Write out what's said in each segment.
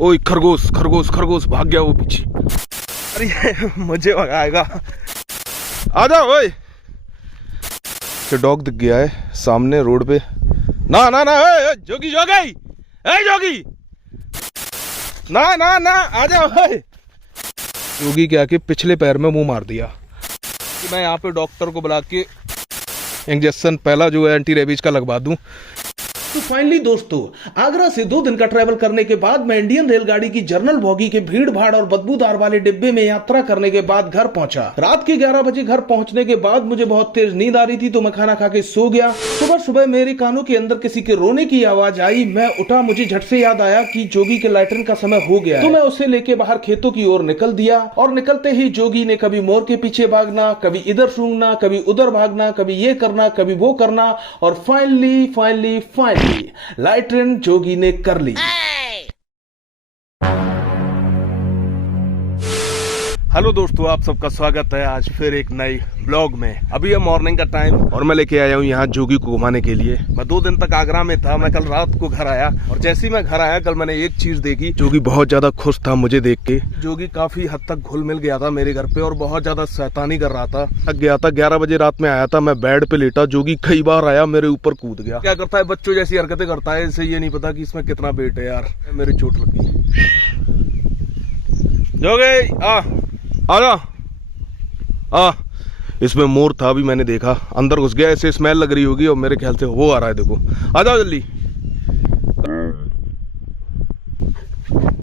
ओए खरगोश खरगोश खरगोश भाग गया वो पीछे। अरे मुझे भगाएगा, आ जाओ। ओए डॉग दिख गया है सामने रोड पे। ना ना ना जोगी जोगी जोगी ना ना ना आ जाओ। जोगी क्या कि पिछले पैर में मुंह मार दिया कि मैं यहाँ पे डॉक्टर को बुला के इंजेक्शन पहला जो है एंटी रेबीज का लगवा दूं। तो फाइनली दोस्तों, आगरा से 2 दिन का ट्रैवल करने के बाद मैं इंडियन रेलगाड़ी की जनरल बोगी के भीड़ भाड़ और बदबूदार वाले डिब्बे में यात्रा करने के बाद घर पहुंचा। रात के 11 बजे घर पहुंचने के बाद मुझे बहुत तेज नींद आ रही थी, तो मैं खाना खा के सो गया। सुबह सुबह मेरे कानों के अंदर किसी के रोने की आवाज आई। मैं उठा, मुझे झट से याद आया कि जोगी के लैट्रिन का समय हो गया, तो मैं उसे लेके बाहर खेतों की ओर निकल दिया। और निकलते ही जोगी ने कभी मोर के पीछे भागना, कभी इधर सूंघना, कभी उधर भागना, कभी ये करना, कभी वो करना, और फाइनली लैट्रिन जोगी ने कर ली। हेलो दोस्तों, आप सबका स्वागत है आज फिर एक नई ब्लॉग में। अभी है मॉर्निंग का टाइम और मैं लेके आया हूँ यहाँ जोगी को घुमाने के लिए। मैं 2 दिन तक आगरा में था। मैं कल रात को घर आया और जैसे ही मैं घर आया कल मैंने एक चीज देखी। जोगी बहुत ज्यादा खुश था मुझे देख के। जोगी काफी हद तक घुल मिल गया था मेरे घर पे और बहुत ज्यादा शैतानी कर रहा था। थक गया था। 11 बजे रात में आया था, मैं बेड पे लेटा। जोगी कई बार आया, मेरे ऊपर कूद गया। क्या करता है, बच्चों जैसी हरकतें करता है। इसे ये नहीं पता कि इसमें कितना वेट है। यार मेरी चोट लगी। जोगी इसमें मोर था, अभी मैंने देखा, अंदर घुस गया। ऐसे स्मेल लग रही होगी और मेरे ख्याल से वो आ रहा है। देखो, आ जाओ जल्दी।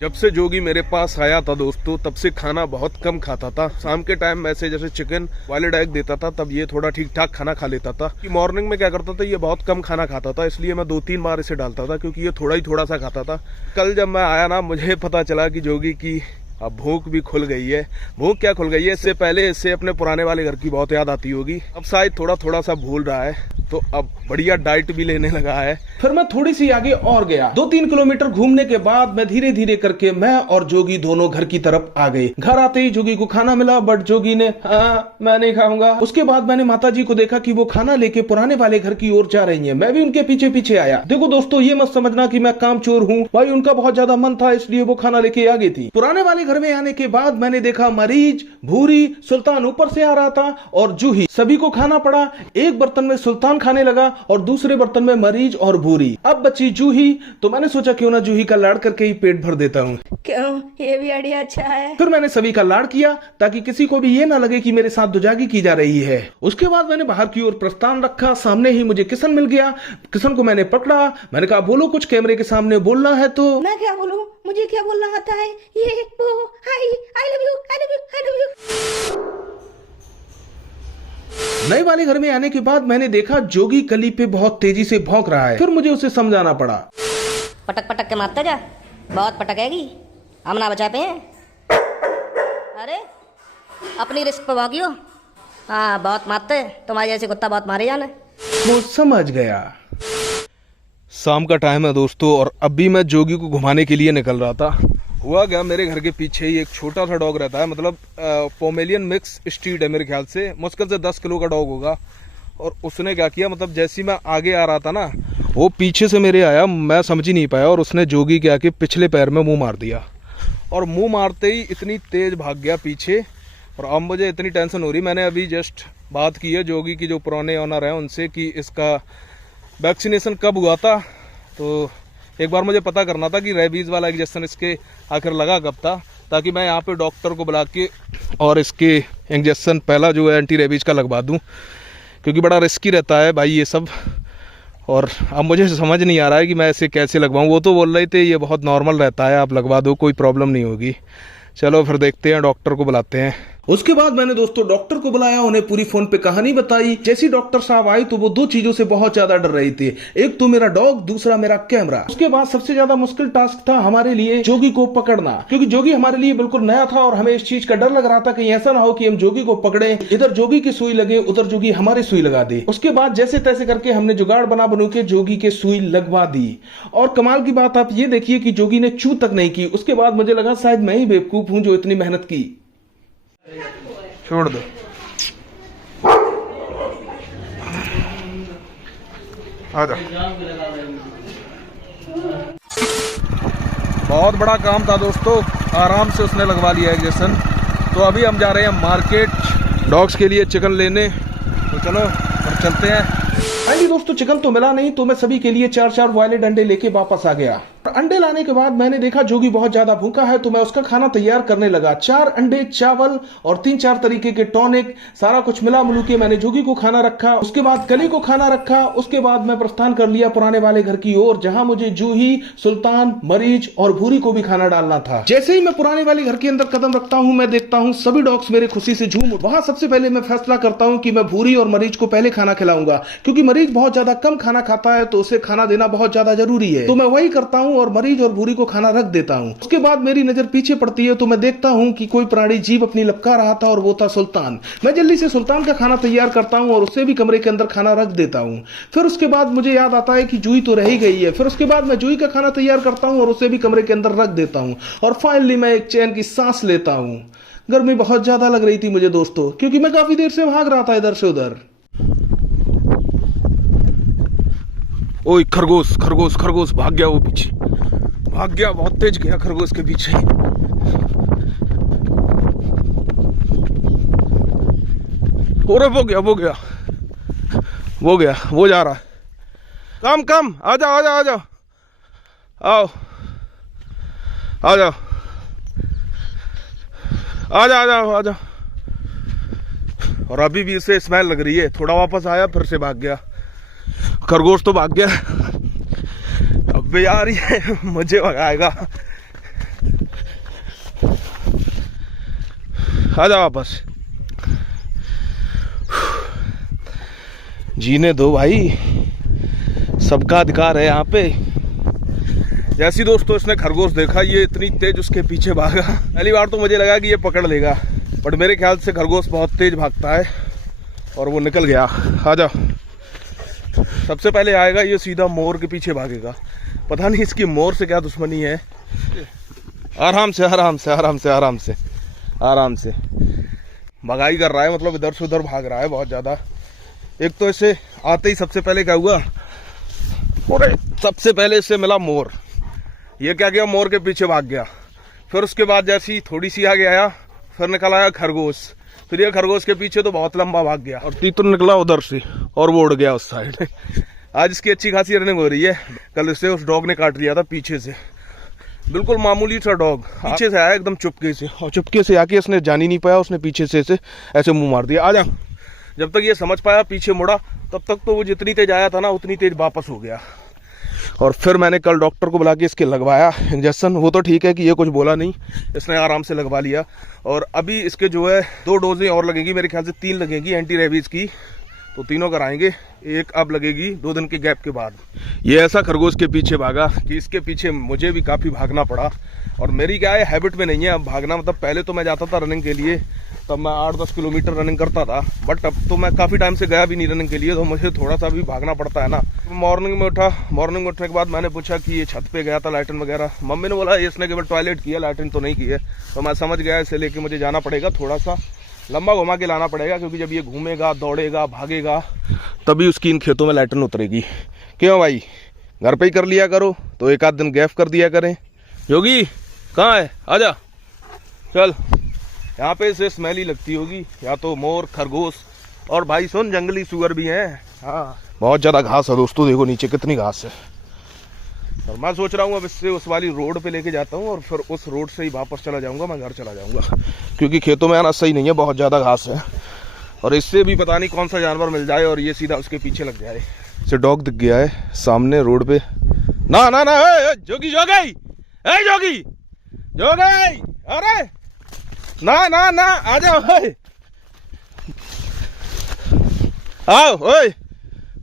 जब से जोगी मेरे पास आया था दोस्तों, तब से खाना बहुत कम खाता था। शाम के टाइम वैसे जैसे चिकन बॉइल्ड एग देता था तब ये थोड़ा ठीक ठाक खाना खा लेता था। कि मॉर्निंग में क्या करता था, ये बहुत कम खाना खाता था, इसलिए मैं 2-3 बार इसे डालता था क्योंकि ये थोड़ा सा खाता था। कल जब मैं आया ना, मुझे पता चला कि जोगी की अब भूख भी खुल गई है। भूख क्या खुल गई है, इससे पहले इससे अपने पुराने वाले घर की बहुत याद आती होगी। अब शायद थोड़ा सा भूल रहा है, तो अब बढ़िया डाइट भी लेने लगा है। फिर मैं थोड़ी सी आगे और गया। 2-3 किलोमीटर घूमने के बाद मैं धीरे धीरे करके मैं और जोगी दोनों घर की तरफ आ गए। घर आते ही जोगी को खाना मिला, बट जोगी ने मैं नहीं खाऊंगा। उसके बाद मैंने माताजी को देखा कि वो खाना लेके पुराने वाले घर की ओर जा रही है। मैं भी उनके पीछे पीछे आया। देखो दोस्तों, ये मत समझना कि मैं कामचोर हूँ। भाई उनका बहुत ज्यादा मन था, इसलिए वो खाना लेके आ गई थी। पुराने वाले घर में आने के बाद मैंने देखा मरीज, भूरी, सुल्तान ऊपर से आ रहा था और जूही, सभी को खाना पड़ा। एक बर्तन में सुल्तान खाने लगा और दूसरे बर्तन में मरीज और भूरी। अब बची जूही, तो मैंने सोचा क्यों ना जूही का लाड़ करके ही पेट भर देता हूँ। क्यों, ये भी आइडिया अच्छा है। फिर मैंने सभी का लाड़ किया ताकि किसी को भी ये ना लगे कि मेरे साथ दुजागी की जा रही है। उसके बाद मैंने बाहर की ओर प्रस्थान रखा। सामने ही मुझे किशन मिल गया। किशन को मैंने पकड़ा। मैंने कहा बोलो कुछ, कैमरे के सामने बोलना है। तो मैं क्या बोलूं, मुझे क्या बोलना आता है। ये वो hi, I love you, I love you, I love you. नए वाले घर में आने के बाद मैंने देखा जोगी गली पे बहुत तेजी से भौंक रहा है। फिर मुझे उसे समझाना पड़ा। पटक पटक के मारते जा, बहुत पटकेगी, हम ना बचा पे हैं। अरे अपनी रिस्क पे भौंकियो। हाँ बहुत मारते, तुम्हारे जैसे कुत्ता बहुत मारे जाने। वो समझ गया। शाम का टाइम है दोस्तों और अभी मैं जोगी को घुमाने के लिए निकल रहा था। हुआ गया, मेरे घर के पीछे ही एक छोटा सा डॉग रहता है, मतलब पोमेलियन मिक्स स्ट्रीट है मेरे ख्याल से, मुश्किल से 10 किलो का डॉग होगा। और उसने क्या किया, मतलब जैसे मैं आगे आ रहा था ना, वो पीछे से मेरे आया, मैं समझ ही नहीं पाया और उसने जोगी क्या कि पिछले पैर में मुंह मार दिया। और मुंह मारते ही इतनी तेज भाग गया पीछे। और अब मुझे इतनी टेंशन हो रही, मैंने अभी जस्ट बात की है जोगी की जो पुराने ऑनर हैं उनसे कि इसका वैक्सीनेशन कब हुआ था। तो एक बार मुझे पता करना था कि रेबीज़ वाला इंजेक्शन इसके आखिर लगा कब था, ताकि मैं यहाँ पे डॉक्टर को बुला के और इसके इंजेक्शन पहला जो है एंटी रेबीज़ का लगवा दूँ, क्योंकि बड़ा रिस्की रहता है भाई ये सब। और अब मुझे समझ नहीं आ रहा है कि मैं इसे कैसे लगवाऊँ। वो तो बोल रहे थे ये बहुत नॉर्मल रहता है, आप लगवा दो, कोई प्रॉब्लम नहीं होगी। चलो फिर देखते हैं, डॉक्टर को बुलाते हैं। उसके बाद मैंने दोस्तों डॉक्टर को बुलाया, उन्हें पूरी फोन पे कहानी बताई। जैसे डॉक्टर साहब आए तो वो 2 चीजों से बहुत ज्यादा डर रहे थे, एक तो मेरा डॉग, दूसरा मेरा कैमरा। उसके बाद सबसे ज्यादा मुश्किल टास्क था हमारे लिए जोगी को पकड़ना, क्योंकि जोगी हमारे लिए बिल्कुल नया था और हमें इस चीज का डर लग रहा था कहीं ऐसा ना हो कि हम जोगी को पकड़े, इधर जोगी की सुई लगे, उधर जोगी हमारी सुई लगा दे। उसके बाद जैसे तैसे करके हमने जुगाड़ बनू के जोगी के सुई लगवा दी। और कमाल की बात आप ये देखिए कि जोगी ने चू तक नहीं की। उसके बाद मुझे लगा शायद मैं ही बेवकूफ हूं जो इतनी मेहनत की। छोड़ दो। आजा। बहुत बड़ा काम था दोस्तों, आराम से उसने लगवा लिया इंजेक्शन। तो अभी हम जा रहे हैं मार्केट डॉग्स के लिए चिकन लेने, तो चलो अब चलते हैं। हाँ जी दोस्तों, चिकन तो मिला नहीं, तो मैं सभी के लिए 4-4 बॉयलेड अंडे लेके वापस आ गया। अंडे लाने के बाद मैंने देखा जोगी बहुत ज्यादा भूखा है, तो मैं उसका खाना तैयार करने लगा। 4 अंडे, चावल और 3-4 तरीके के टॉनिक, सारा कुछ मिला मिलू के मैंने जोगी को खाना रखा। उसके बाद कली को खाना रखा। उसके बाद मैं प्रस्थान कर लिया पुराने वाले घर की ओर, जहां मुझे जूही, सुल्तान, मरीज और भूरी को भी खाना डालना था। जैसे ही मैं पुराने वाले घर के अंदर कदम रखता हूं, मैं देखता हूं सभी डॉग्स मेरे खुशी से झूम। वहां सबसे पहले मैं फैसला करता हूं कि मैं भूरी और मरीज को पहले खाना खिलाऊंगा, क्योंकि मरीज बहुत ज्यादा कम खाना खाता है, तो उसे खाना देना बहुत ज्यादा जरूरी है। तो मैं वही करता हूं और मरीज और भूरी को खाना रख देता हूं। उसके बाद मेरी नजर पीछे पड़ती है, तो मैं देखता हूं कि कोई प्राणी जीभ अपनी लपका रहा था, और वो था सुल्तान। मैं जल्दी से सुल्तान का खाना तैयार करता हूं और उसे भी कमरे के अंदर खाना रख देता हूं। फिर उसके बाद मुझे याद आता है कि जूही तो रह ही गई है। फिर उसके बाद मैं जूही का खाना तैयार करता हूं और उसे भी कमरे के अंदर रख देता हूं। और फाइनली मैं एक चैन की सांस लेता हूं। गर्मी बहुत ज्यादा लग रही थी मुझे दोस्तों, क्योंकि मैं काफी देर से भाग रहा था इधर से उधर। ओए खरगोश खरगोश खरगोश भाग गया, वो पीछे भाग गया, बहुत तेज गया खरगोश के पीछे। अरे वो गया वो गया वो गया, वो जा रहा है। कम कम आ जाओ आ जाओ आ जाओ, आओ आ जाओ आ जाओ आ जाओ आ जाओ। और अभी भी इसे स्मेल लग रही है। थोड़ा वापस आया, फिर से भाग गया। खरगोश तो भाग गया, अब भी आ रही है, मुझे भगाएगा। आजा वापस, जीने दो भाई, सबका अधिकार है यहाँ पे। जैसी दोस्तों इसने खरगोश देखा, ये इतनी तेज उसके पीछे भागा। पहली बार तो मुझे लगा कि ये पकड़ लेगा, बट मेरे ख्याल से खरगोश बहुत तेज भागता है और वो निकल गया। आजा, सबसे पहले आएगा ये, सीधा मोर के पीछे भागेगा। पता नहीं इसकी मोर से क्या दुश्मनी है। आराम से आराम से आराम से आराम से आराम से भगाई कर रहा है, मतलब इधर से उधर भाग रहा है बहुत ज्यादा। एक तो इसे आते ही सबसे पहले क्या हुआ, और सबसे पहले इससे मिला मोर। ये क्या किया, मोर के पीछे भाग गया। फिर उसके बाद जैसी थोड़ी सी आगे आया, फिर निकल आया खरगोश। फिर ये खरगोश के पीछे तो बहुत लंबा भाग गया, और तीतर निकला उधर से और वो उड़ गया उस साइड। आज इसकी अच्छी खासी रनिंग हो रही है। कल इसे उस डॉग ने काट लिया था पीछे से, बिल्कुल मामूली सा डॉग पीछे से आया एकदम चुपके से, और चुपके से आके इसने जान ही नहीं पाया, उसने पीछे से ऐसे मुंह मार दिया। आजा, जब तक ये समझ पाया पीछे मुड़ा, तब तक तो वो जितनी तेज आया था ना उतनी तेज वापस हो गया। और फिर मैंने कल डॉक्टर को बुला के इसके लगवाया इंजेक्शन। वो तो ठीक है कि ये कुछ बोला नहीं, इसने आराम से लगवा लिया। और अभी इसके जो है 2 डोजें और लगेंगी, मेरे ख्याल से 3 लगेंगी एंटी रेबीज की, तो तीनों कराएंगे। एक अब लगेगी 2 दिन के गैप के बाद। ये ऐसा खरगोश के पीछे भागा कि इसके पीछे मुझे भी काफ़ी भागना पड़ा। और मेरी क्या है, हैबिट में नहीं है अब भागना। मतलब पहले तो मैं जाता था रनिंग के लिए, तब मैं 8-10 किलोमीटर रनिंग करता था, बट अब तो मैं काफ़ी टाइम से गया भी नहीं रनिंग के लिए, तो मुझे थोड़ा सा भी भागना पड़ता है ना। मॉर्निंग में उठा, मॉर्निंग में उठने के बाद मैंने पूछा कि ये छत पे गया था लैट्रिन वगैरह। मम्मी ने बोला इसने केवल टॉयलेट किया, लैट्रिन तो नहीं की है। तो मैं समझ गया इसे लेके मुझे जाना पड़ेगा, थोड़ा सा लंबा घुमा के लाना पड़ेगा, क्योंकि जब ये घूमेगा, दौड़ेगा, भागेगा, तभी उसकी इन खेतों में लैट्रिन उतरेगी। क्यों भाई, घर पे ही कर लिया करो, तो एक आध दिन गैप कर दिया करें। योगी कहाँ है, आजा चल। यहाँ पे इसे स्मेल ही लगती होगी, या तो मोर, खरगोश, और भाई सुन जंगली सुअर भी हैं। हाँ, बहुत ज़्यादा घास है दोस्तों, देखो नीचे कितनी घास है। और मैं सोच रहा हूँ अब इससे उस वाली रोड पे लेके जाता हूँ, और फिर उस रोड से ही वापस चला जाऊँगा, मैं घर चला जाऊँगा, क्योंकि खेतों में आना सही नहीं है, बहुत ज़्यादा घास है। और इससे भी पता नहीं कौन सा जानवर मिल जाए और ये सीधा उसके पीछे लग जाए। इसे डॉग दिख गया है सामने रोड पे। ना ना ना, जोगी जोगी, जोगी जोगी, अरे ना ना ना, आ जाओ, आओ, ओए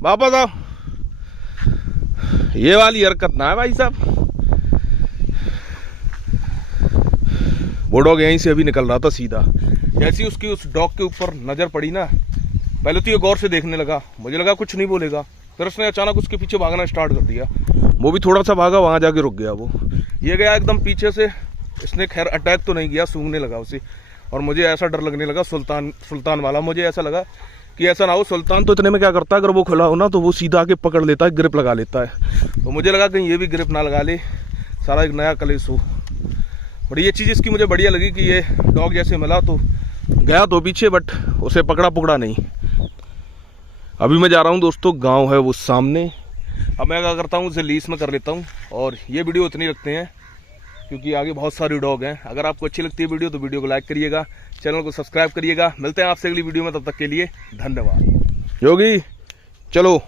वापस आओ। ये वाली हरकत ना है भाई साहब। वो डॉग यहीं से अभी निकल रहा था सीधा, जैसी उसकी उस डॉग के ऊपर नजर पड़ी ना, पहले तो ये गौर से देखने लगा, मुझे लगा कुछ नहीं बोलेगा, फिर उसने अचानक उसके पीछे भागना स्टार्ट कर दिया। वो भी थोड़ा सा भागा, वहां जाके रुक गया वो। ये गया एकदम पीछे से, इसने खैर अटैक तो नहीं किया, सूंघने लगा उसे। और मुझे ऐसा डर लगने लगा सुल्तान वाला, मुझे ऐसा लगा कि ऐसा ना हो, सुल्तान तो इतने में क्या करता है, अगर वो खुला हो ना तो वो सीधा आके पकड़ लेता है, ग्रिप लगा लेता है। तो मुझे लगा कहीं ये भी ग्रिप ना लगा ले। सारा एक नया कलेश हो। और ये चीज़ इसकी मुझे बढ़िया लगी कि ये डॉग जैसे मिला तो गया तो पीछे, बट उसे पकड़ा पकड़ा नहीं। अभी मैं जा रहा हूँ दोस्तों, गांव है वो सामने। अब मैं क्या करता हूँ, उसे लीज में कर लेता हूँ और ये वीडियो उतनी रखते हैं क्योंकि आगे बहुत सारी डॉग हैं। अगर आपको अच्छी लगती है वीडियो तो वीडियो को लाइक करिएगा, चैनल को सब्सक्राइब करिएगा। मिलते हैं आपसे अगली वीडियो में, तब तक के लिए धन्यवाद। योगी चलो।